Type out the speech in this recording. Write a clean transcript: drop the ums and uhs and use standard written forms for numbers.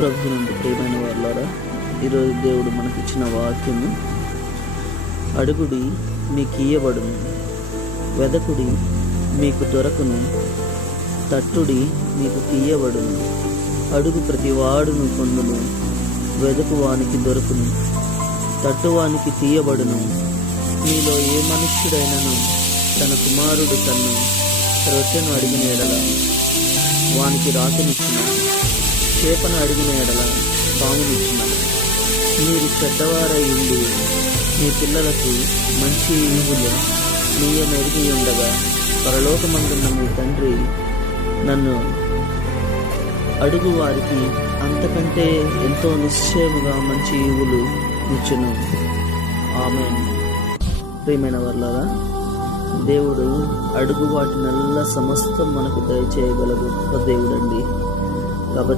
ప్రభువునందు ప్రియమైన వారులారా, ఈరోజు దేవుడు మనకిచ్చిన వాక్యము, అడుగుడి మీకు ఇయ్యబడును, వెదకుడి మీకు దొరకును, తట్టుడి మీకు తీయబడును. అడుగు ప్రతివాడును పొందును, వెదకువానికి దొరుకును, తట్టువానికి తీయబడును. మీలో ఏ మనుష్యుడైనను తన కుమారుడు తన్ను రొట్టెను అడిగిన ఎడల వానికి రాతనిచ్చిన, చేపను అడిగిన ఎడల పామునిచ్చిన. మీరు చెడ్డవారై ఉండి మీ పిల్లలకు మంచి ఈవులు నీయమెరిగి ఉండగా, పరలోకమందున్న మీ తండ్రి నన్ను అడుగు వారికి అంతకంటే ఎంతో నిశ్చయముగా మంచి ఈవులు ఇచ్చును. ఆమేన్. ప్రియమైన వర్లారా, దేవుడు అడుగు వాటినల్లా సమస్తం మనకు దయచేయగల గొప్ప దేవుడండి.